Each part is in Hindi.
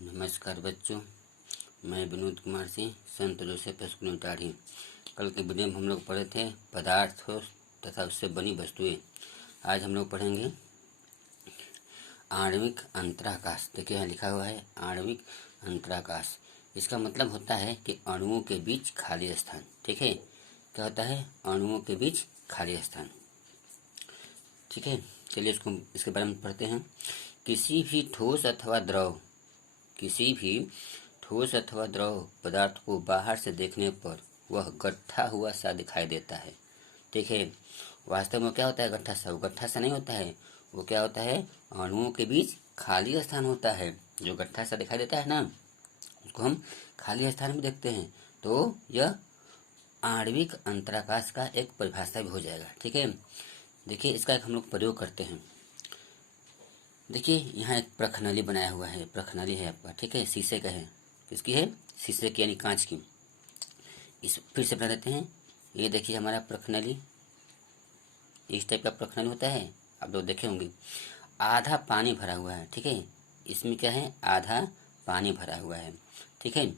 नमस्कार बच्चों, मैं विनोद कुमार सिंह, संत जोसेफ स्कूल टाढ़ी। कल के वीडियो में हम लोग पढ़े थे पदार्थों तथा उससे बनी वस्तुएं। आज हम लोग पढ़ेंगे आणविक अंतराकाश। देखिए यहाँ लिखा हुआ है आणविक अंतराकाश। इसका मतलब होता है कि अणुओं के बीच खाली स्थान। ठीक है, क्या होता है? अणुओं के बीच खाली स्थान। ठीक है, चलिए इसके बारे में पढ़ते हैं। किसी भी ठोस अथवा द्रव पदार्थ को बाहर से देखने पर वह गट्ठा हुआ सा दिखाई देता है। ठीक है, वास्तव में क्या होता है? गट्ठा सा। वो गट्ठा सा नहीं होता है, वो क्या होता है? अणुओं के बीच खाली स्थान होता है। जो गट्ठा सा दिखाई देता है ना, उसको हम खाली स्थान में देखते हैं। तो यह आणविक अंतराकाश का एक परिभाषा भी हो जाएगा। ठीक है, देखिए इसका एक हम लोग प्रयोग करते हैं। देखिए यहाँ एक प्रखनली बनाया हुआ है। प्रखनली है आपका, ठीक है, शीशे का है। किसकी है? शीशे की, यानी कांच की। इस फिर से बना देते हैं। ये देखिए हमारा प्रखनली, इस टाइप का प्रखनली होता है, आप लोग देखे होंगे। आधा पानी भरा हुआ है। ठीक है, इसमें क्या है? आधा पानी भरा हुआ है। ठीक है,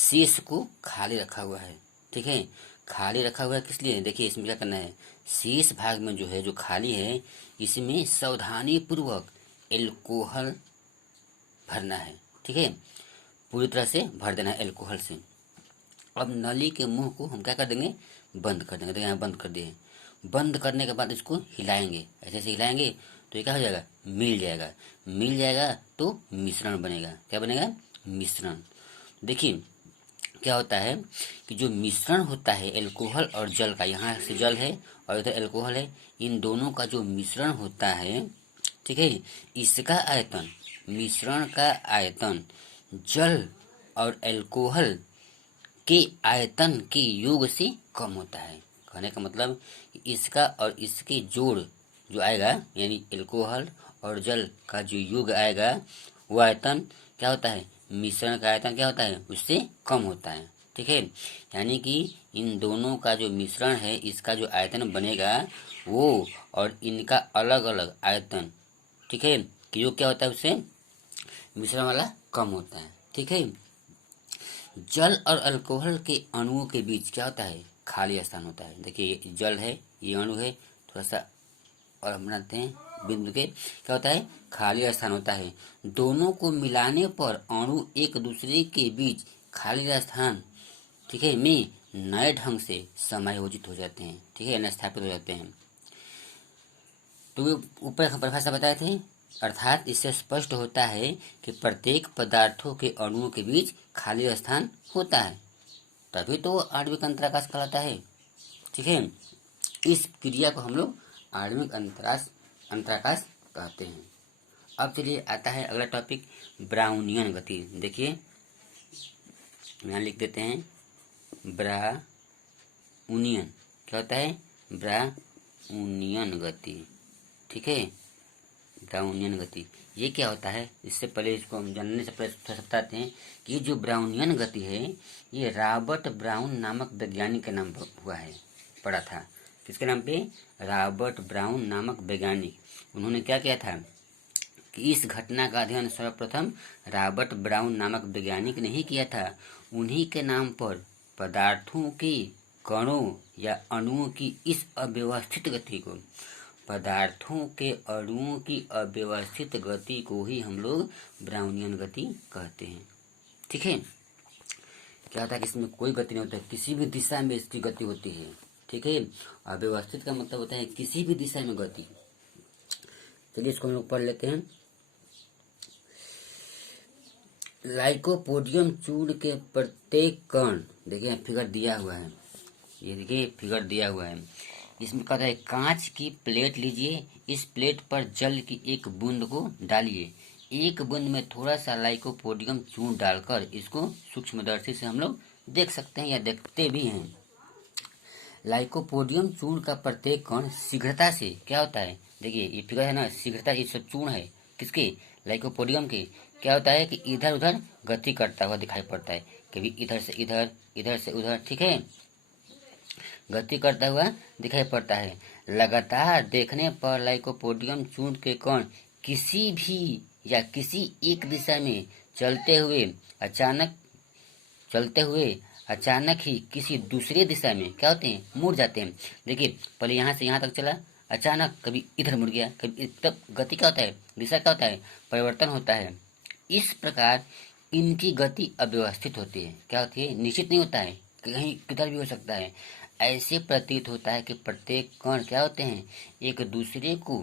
शीश को खाली रखा हुआ है। ठीक है, खाली रखा हुआ है किस लिए? देखिए इसमें क्या करना है, शीश भाग में जो है, जो खाली है, इसमें सावधानी पूर्वक एल्कोहल भरना है। ठीक है, पूरी तरह से भर देना है एल्कोहल से। अब नली के मुंह को हम क्या कर देंगे? बंद कर देंगे। तो यहाँ बंद कर दिए। बंद करने के बाद इसको हिलाएंगे, ऐसे से हिलाएंगे तो ये क्या हो जाएगा? मिल जाएगा तो मिश्रण बनेगा। क्या बनेगा? मिश्रण। देखिए क्या होता है कि जो मिश्रण होता है एल्कोहल और जल का, यहाँ से जल है और इधर एल्कोहल है, इन दोनों का जो मिश्रण होता है, ठीक है, इसका आयतन, मिश्रण का आयतन जल और एल्कोहल के आयतन के योग से कम होता है। कहने का मतलब इसका और इसके जोड़ जो आएगा, यानी एल्कोहल और जल का जो योग आएगा, वो आयतन क्या होता है? मिश्रण का आयतन क्या होता है? उससे कम होता है। ठीक है, यानी कि इन दोनों का जो मिश्रण है, इसका जो आयतन बनेगा वो और इनका अलग अलग आयतन, ठीक है, कि योग क्या होता है? उससे मिश्रण वाला कम होता है। ठीक है, जल और अल्कोहल के अणुओं के बीच क्या होता है? खाली स्थान होता है। देखिए जल है, ये अणु है, थोड़ा सा और हम बनाते हैं बिंदु के, क्या होता है? खाली स्थान होता है। दोनों को मिलाने पर अणु एक दूसरे के बीच खाली स्थान, ठीक है, में नए ढंग से समायोजित हो जाते हैं। ठीक है, स्थापित हो जाते हैं। तो ऊपर हम परिभाषा बताए थे, अर्थात इससे स्पष्ट होता है कि प्रत्येक पदार्थों के अणुओं के बीच खाली स्थान होता है, तभी तो आणविक अंतराकाश कहलाता है। ठीक है, इस क्रिया को हम लोग आणविक अंतराकाश कहते हैं। अब चलिए आता है अगला टॉपिक, ब्राउनियन गति। देखिए यहाँ लिख देते हैं ब्राउनियन। क्या होता है? ब्राउनियन गति। ठीक है, ब्राउनियन गति ये क्या होता है? इससे पहले इसको हम जानने से पहले थोड़ा सा बताते हैं कि ये जो ब्राउनियन गति है, ये रॉबर्ट ब्राउन नामक वैज्ञानिक के नाम हुआ है, पढ़ा था। किसके नाम पे? रॉबर्ट ब्राउन नामक वैज्ञानिक। उन्होंने क्या किया था कि इस घटना का अध्ययन सर्वप्रथम रॉबर्ट ब्राउन नामक वैज्ञानिक ने ही किया था। उन्हीं के नाम पर पदार्थों के कणों या अणुओं की इस अव्यवस्थित गति को, पदार्थों के अणुओं की अव्यवस्थित गति को ही हम लोग ब्राउनियन गति कहते हैं। ठीक है, क्या होता है कि इसमें कोई गति नहीं होता है, किसी भी दिशा में इसकी गति होती है। ठीक है, अव्यवस्थित का मतलब होता है किसी भी दिशा में गति। चलिए इसको हम लोग पढ़ लेते हैं। लाइकोपोडियम चूर्ण के प्रत्येक कण, देखिए फिगर दिया हुआ है, ये देखिए फिगर दिया हुआ है। इसमें कहता है कांच की प्लेट लीजिए, इस प्लेट पर जल की एक बूंद को डालिए, एक बूंद में थोड़ा सा लाइकोपोडियम चूर्ण डालकर इसको सूक्ष्मदर्शी से हम लोग देख सकते हैं या देखते भी हैं। लाइकोपोडियम चूर्ण का प्रत्येक कण शीघ्रता से क्या होता है? देखिए ये फिगर है ना, शीघ्रता, ये सब चूर्ण है किसके? लाइकोपोडियम के। क्या होता है कि इधर उधर गति करता हुआ दिखाई पड़ता है, कभी इधर से इधर, इधर से उधर, ठीक है, गति करता हुआ दिखाई पड़ता है। लगातार देखने पर लाइकोपोडियम चूर्ण के कण किसी भी या किसी एक दिशा में चलते हुए अचानक चलते हुए अचानक ही किसी दूसरे दिशा में क्या होते हैं, मुड़ जाते हैं। देखिए पहले यहाँ से यहाँ तक चला, अचानक कभी इधर मुड़ गया, कभी तब गति क्या होता है, दिशा क्या होता है, परिवर्तन होता है। इस प्रकार इनकी गति अव्यवस्थित होती है, क्या होती है, निश्चित नहीं होता है, कहीं किधर भी हो सकता है। ऐसे प्रतीत होता है कि प्रत्येक कण क्या होते हैं, एक दूसरे को,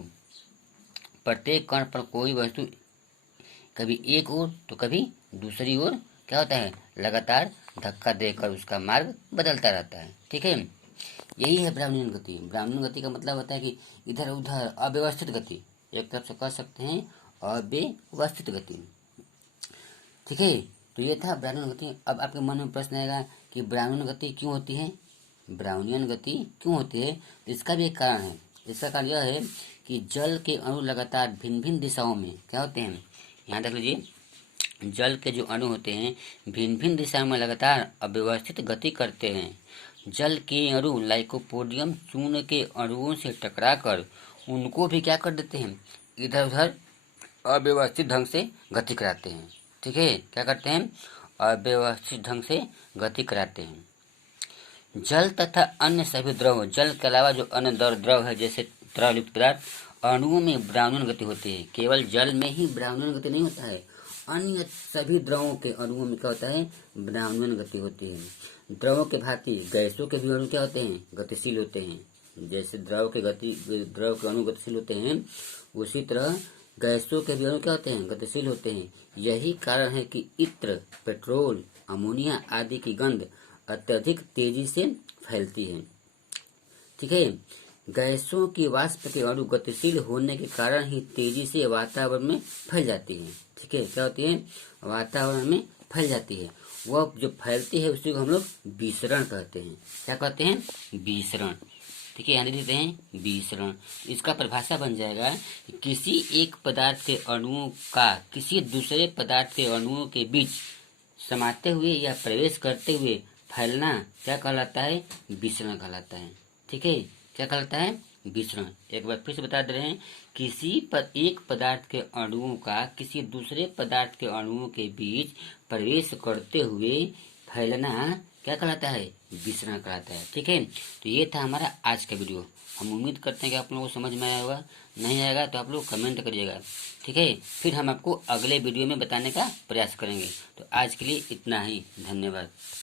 प्रत्येक कण पर कोई वस्तु कभी एक ओर तो कभी दूसरी ओर क्या होता है, लगातार धक्का देकर उसका मार्ग बदलता रहता है। ठीक है, यही है ब्राउनियन गति। ब्राउनियन गति का मतलब होता है कि इधर उधर अव्यवस्थित गति, एक तरफ से कह सकते हैं अव्यवस्थित गति। ठीक है, तो ये था ब्राउनियन गति। अब आपके मन में प्रश्न आएगा कि ब्राउनियन गति क्यों होती है, ब्राउनियन गति क्यों होती है। तो इसका भी एक कारण है। इसका कारण यह है कि जल के अणु लगातार भिन्न भिन्न दिशाओं में क्या होते हैं, यहाँ देख लीजिए, जल के जो अणु होते हैं भिन्न भिन्न दिशाओं में लगातार अव्यवस्थित गति करते हैं। जल के अणु लाइकोपोडियम चूर्ण के अणुओं से टकराकर उनको भी क्या कर देते हैं, इधर उधर अव्यवस्थित ढंग से गति कराते हैं। ठीक है, क्या करते हैं, अव्यवस्थित ढंग से गति कराते हैं। जल तथा अन्य सभी द्रव, जल के अलावा जो अन्य द्रव है जैसे तरलयुक्त पदार्थ, अणुओं में ब्राउनियन गति होती है। केवल जल में ही ब्राउनियन गति नहीं होता है, अन्य सभी द्रवों के अणुओं में क्या होता है, ब्राउनियन गति होती है। द्रवों के भांति गैसों के भी अणु क्या होते हैं, गतिशील होते हैं। जैसे द्रव के अणु गतिशील होते हैं, उसी तरह गैसों के भी अणु क्या होते हैं, गतिशील होते हैं। यही कारण है कि इत्र, पेट्रोल, अमोनिया आदि की गंध अत्यधिक तेजी से फैलती है। ठीक है, गैसों की वाष्प के अणु गतिशील होने के कारण ही तेजी से वातावरण में फैल जाती है। ठीक है, क्या होती है, वातावरण में फैल जाती है। वह जो फैलती है उसी को हम लोग विसरण कहते हैं। क्या कहते हैं, विसरण। ठीक है, यहाँ देते हैं विसरण। इसका परिभाषा बन जाएगा कि किसी एक पदार्थ के अणुओं का किसी दूसरे पदार्थ के अणुओं के बीच समाते हुए या प्रवेश करते हुए फैलना क्या कहलाता है, विसरण कहलाता है। ठीक है, क्या कहलाता है, विसरण। एक बार फिर से बता दे रहे हैं, एक पदार्थ के अणुओं का किसी दूसरे पदार्थ के अणुओं के बीच प्रवेश करते हुए फैलना क्या कहलाता है, विसरण कहलाता है। ठीक है, तो ये था हमारा आज का वीडियो। हम उम्मीद करते हैं कि आप लोगों को समझ में आया होगा। नहीं आएगा तो आप लोग कमेंट करिएगा। ठीक है, फिर हम आपको अगले वीडियो में बताने का प्रयास करेंगे। तो आज के लिए इतना ही, धन्यवाद।